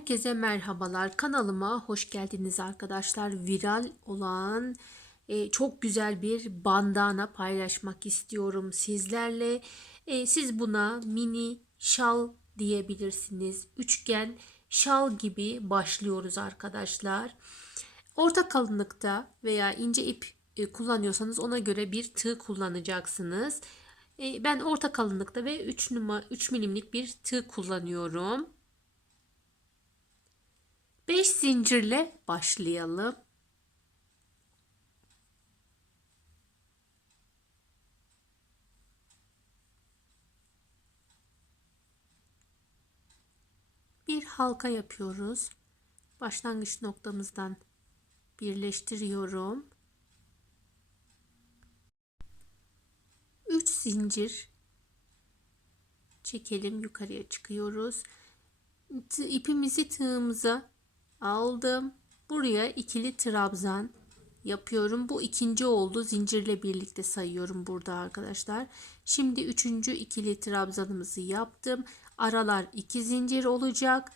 Herkese merhabalar. Kanalıma hoş geldiniz arkadaşlar. Viral olan e, çok güzel bir bandana paylaşmak istiyorum sizlerle. E, siz buna mini şal diyebilirsiniz. Üçgen şal gibi başlıyoruz arkadaşlar. Orta kalınlıkta veya ince ip e, kullanıyorsanız ona göre bir tığ kullanacaksınız. E, ben orta kalınlıkta ve 3 numara 3 milimlik bir tığ kullanıyorum. 5 zincirle başlayalım. Bir halka yapıyoruz. Başlangıç noktamızdan birleştiriyorum. 3 zincir çekelim yukarıya çıkıyoruz. İpimizi tığımıza aldım. Buraya ikili trabzan yapıyorum. Bu ikinci oldu. Zincirle birlikte sayıyorum burada arkadaşlar. Şimdi üçüncü ikili trabzanımızı yaptım. Aralar iki zincir olacak.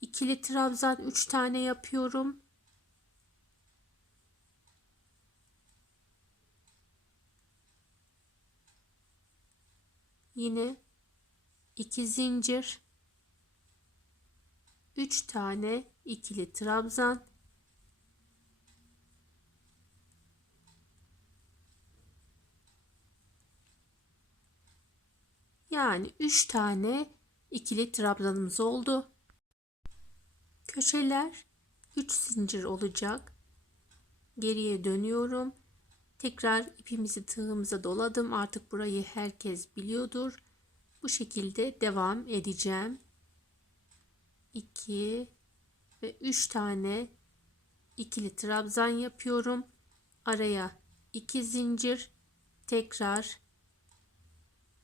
İkili trabzan üç tane yapıyorum. Yine iki zincir 3 tane ikili trabzan yani 3 tane ikili trabzanımız oldu. Köşeler 3 zincir olacak. Geriye dönüyorum. Tekrar ipimizi tığımıza doladım. Artık burayı herkes biliyordur. Bu şekilde devam edeceğim. 2 ve 3 tane ikili trabzan yapıyorum. Araya 2 zincir tekrar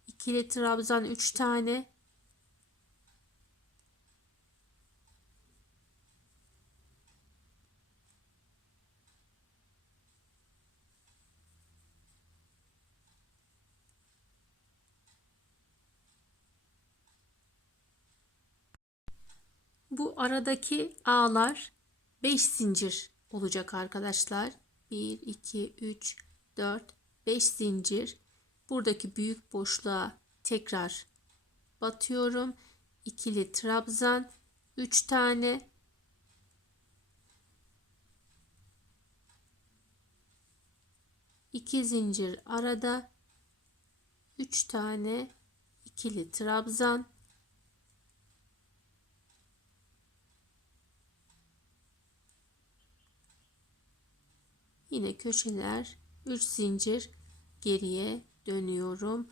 ikili trabzan 3 tane Bu aradaki ağlar 5 zincir olacak arkadaşlar. 1, 2, 3, 4, 5 zincir. Buradaki büyük boşluğa tekrar batıyorum. İkili trabzan 3 tane iki zincir arada 3 tane ikili trabzan Yine köşeler 3 zincir geriye dönüyorum.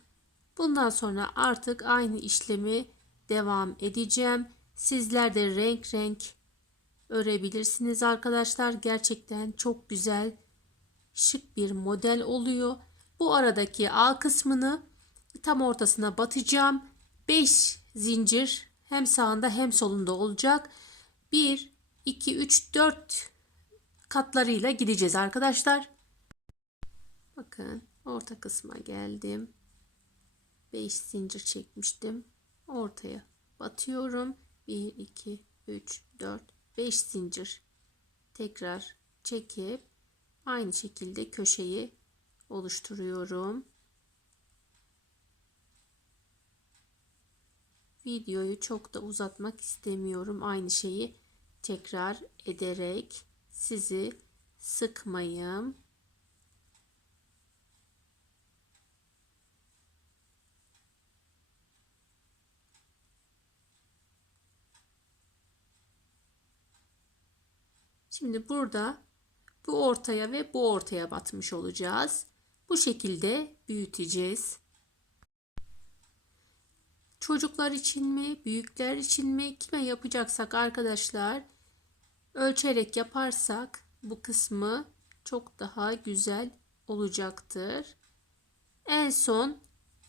Bundan sonra artık aynı işlemi devam edeceğim. Sizler de renk renk örebilirsiniz arkadaşlar. Gerçekten çok güzel şık bir model oluyor. Bu aradaki A kısmını tam ortasına batacağım. 5 zincir hem sağında hem solunda olacak. 1 2 3 4 katlarıyla gideceğiz arkadaşlar. Bakın orta kısma geldim. 5 zincir çekmiştim. Ortaya batıyorum. 1 2 3 4 5 zincir tekrar çekip aynı şekilde köşeyi oluşturuyorum. Videoyu çok da uzatmak istemiyorum. Aynı şeyi tekrar ederek sizi sıkmayayım. Şimdi burada bu ortaya ve bu ortaya batmış olacağız. Bu şekilde büyüteceğiz. Çocuklar için mi, büyükler için mi, kime yapacaksak arkadaşlar ölçerek yaparsak bu kısmı çok daha güzel olacaktır. En son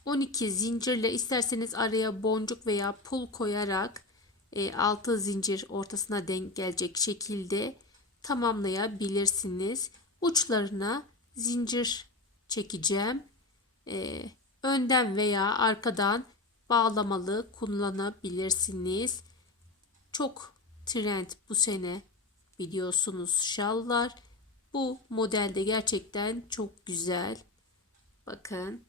12 zincirle isterseniz araya boncuk veya pul koyarak e, 6 zincir ortasına denk gelecek şekilde tamamlayabilirsiniz. Uçlarına zincir çekeceğim. E, önden veya arkadan bağlamalı kullanabilirsiniz. Çok trend bu sene biliyorsunuz şallar. Bu modelde gerçekten çok güzel. Bakın.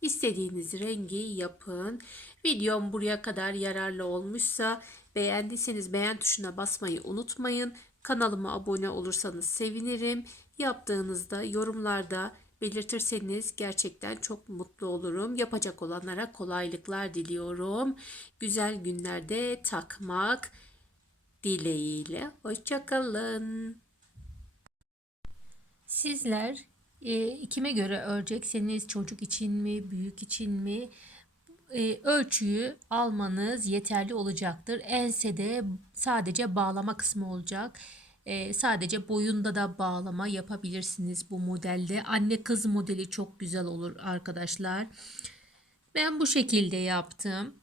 İstediğiniz rengi yapın. Videom buraya kadar yararlı olmuşsa beğendiyseniz beğen tuşuna basmayı unutmayın. Kanalıma abone olursanız sevinirim. Yaptığınızda yorumlarda belirtirseniz gerçekten çok mutlu olurum. Yapacak olanlara kolaylıklar diliyorum. Güzel günlerde takmak dileğiyle. Hoşçakalın. Sizler e, kime göre örecekseniz çocuk için mi, büyük için mi e, ölçüyü almanız yeterli olacaktır. Ensede sadece bağlama kısmı olacak. E, sadece boyunda da bağlama yapabilirsiniz bu modelde. Anne kız modeli çok güzel olur arkadaşlar. Ben bu şekilde yaptım.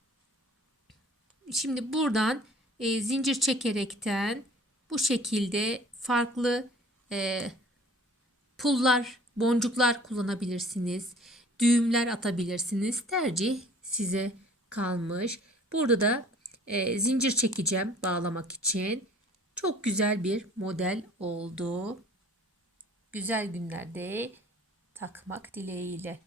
Şimdi buradan e, zincir çekerekten bu şekilde farklı e, pullar, boncuklar kullanabilirsiniz. Düğümler atabilirsiniz. Tercih size kalmış. Burada da e, zincir çekeceğim bağlamak için. Çok güzel bir model oldu. Güzel günlerde takmak dileğiyle.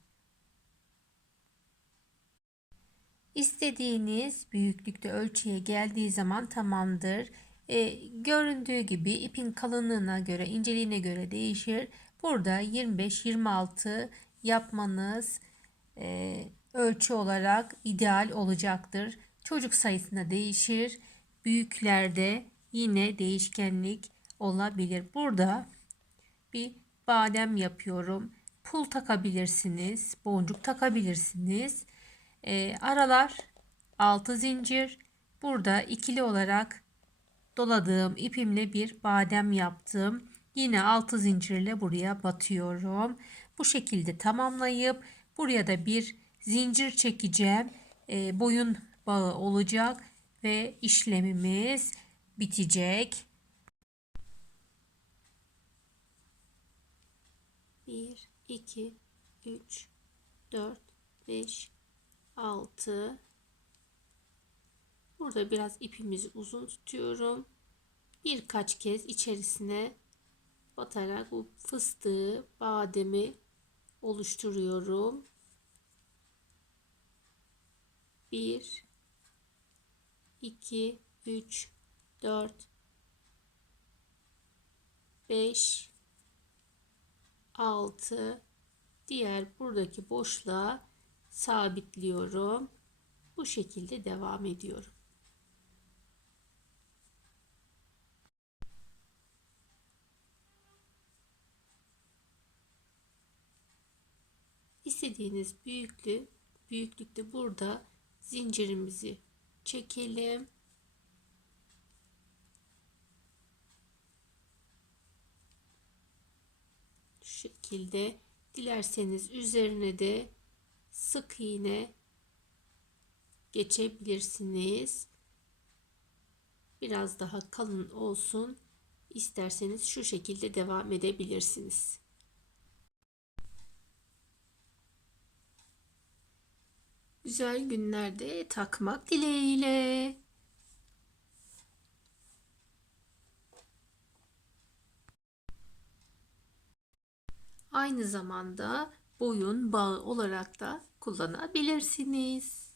İstediğiniz büyüklükte ölçüye geldiği zaman tamamdır. E, göründüğü gibi ipin kalınlığına göre, inceliğine göre değişir. Burada 25-26 yapmanız e, ölçü olarak ideal olacaktır. Çocuk sayısına değişir. Büyüklerde yine değişkenlik olabilir. Burada bir badem yapıyorum. Pul takabilirsiniz, boncuk takabilirsiniz. E, aralar 6 zincir. Burada ikili olarak doladığım ipimle bir badem yaptım. Yine 6 zincirle buraya batıyorum. Bu şekilde tamamlayıp buraya da bir zincir çekeceğim. E, boyun bağı olacak ve işlemimiz bitecek. 1 2 3 4 5 6 Burada biraz ipimizi uzun tutuyorum. Birkaç kez içerisine batarak bu fıstığı, bademi oluşturuyorum. 1 2 3 4 5 6 diğer buradaki boşluğa sabitliyorum. Bu şekilde devam ediyorum. İstediğiniz büyüklük büyüklükte burada zincirimizi çekelim. Şu şekilde dilerseniz üzerine de sık iğne geçebilirsiniz. Biraz daha kalın olsun. İsterseniz şu şekilde devam edebilirsiniz. Güzel günlerde takmak dileğiyle. Aynı zamanda boyun bağı olarak da kullanabilirsiniz.